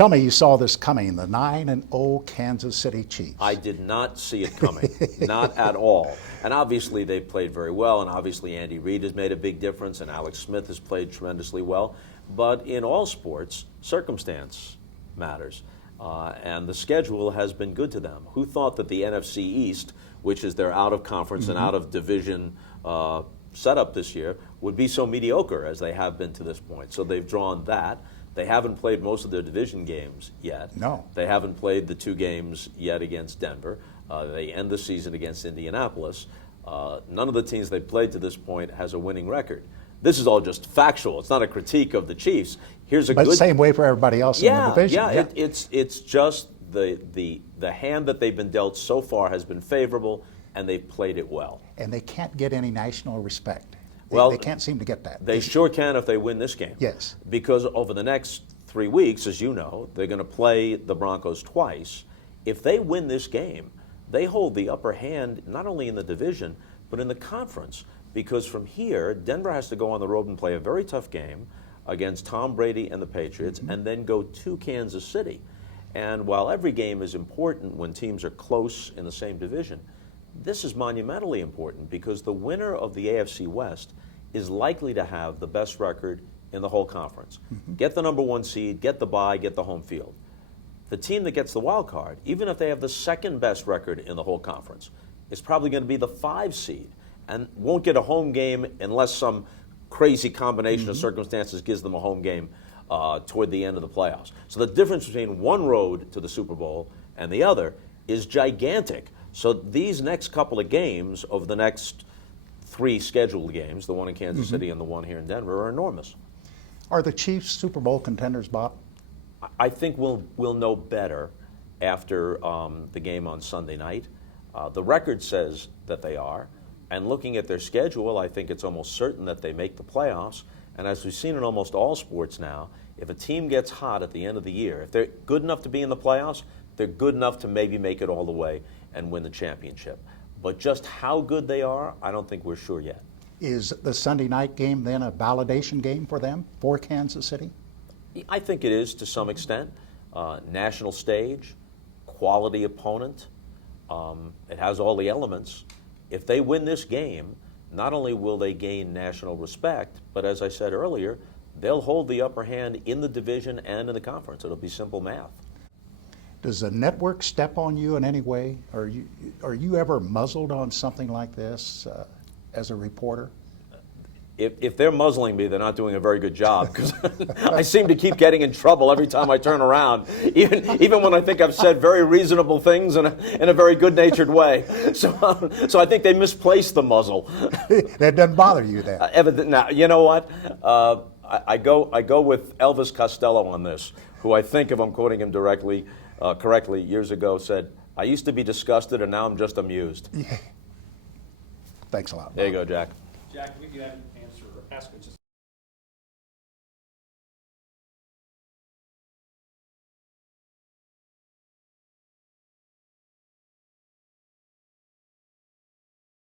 Tell me you saw this coming, the 9-0 Kansas City Chiefs. I did not see it coming, not at all. And obviously they played very well, and obviously Andy Reid has made a big difference, and Alex Smith has played tremendously well. But in all sports, circumstance matters. And the schedule has been good to them. Who thought that the NFC East, which is their out-of-conference and out-of-division setup this year, would be so mediocre as they have been to this point? So they've drawn that. They haven't played most of their division games yet. No. They haven't played the 2 games yet against Denver. They end the season against Indianapolis. None of the teams they've played to this point has a winning record. This is all just factual. It's not a critique of the Chiefs. Here's a But good. same way for everybody else in the division. Yeah. It's just the hand that they've been dealt so far has been favorable, and they've played it well. And they can't get any national respect. Well, they can't seem to get that. They sure can if they win this game. Yes. Because over the next 3 weeks, as you know, they're going to play the Broncos twice. If they win this game, they hold the upper hand not only in the division, but in the conference. Because from here, Denver has to go on the road and play a very tough game against Tom Brady and the Patriots, and then go to Kansas City. And while every game is important when teams are close in the same division, this is monumentally important because the winner of the AFC West is likely to have the best record in the whole conference. Get the number 1 seed, get the bye, get the home field. The team that gets the wild card, even if they have the second best record in the whole conference, is probably going to be the 5 seed and won't get a home game unless some crazy combination of circumstances gives them a home game toward the end of the playoffs. So the difference between one road to the Super Bowl and the other is gigantic. So these next couple of games over the next 3 scheduled games, the one in Kansas City and the one here in Denver, are enormous. Are the Chiefs Super Bowl contenders, Bob? I think we'll know better after the game on Sunday night. The record says that they are. And looking at their schedule, I think it's almost certain that they make the playoffs. And as we've seen in almost all sports now, if a team gets hot at the end of the year, if they're good enough to be in the playoffs, they're good enough to maybe make it all the way and win the championship. But just how good they are, I don't think we're sure yet. Is the Sunday night game then a validation game for them, for Kansas City? I think it is to some extent. National stage, quality opponent. It has all the elements. If they win this game, not only will they gain national respect, but as I said earlier, they'll hold the upper hand in the division and in the conference. It'll be simple math. Does the network step on you in any way? Are you ever muzzled on something like this as a reporter? If they're muzzling me, they're not doing a very good job because I seem to keep getting in trouble every time I turn around, even when I think I've said very reasonable things in a very good-natured way. So I think they misplaced the muzzle. That doesn't bother you then? Now, you know what? I go with Elvis Costello on this, who I think, if I'm quoting him correctly, years ago said, "I used to be disgusted and now I'm just amused." Thanks a lot, Bob. There you go, Jack. Jack, we can ask just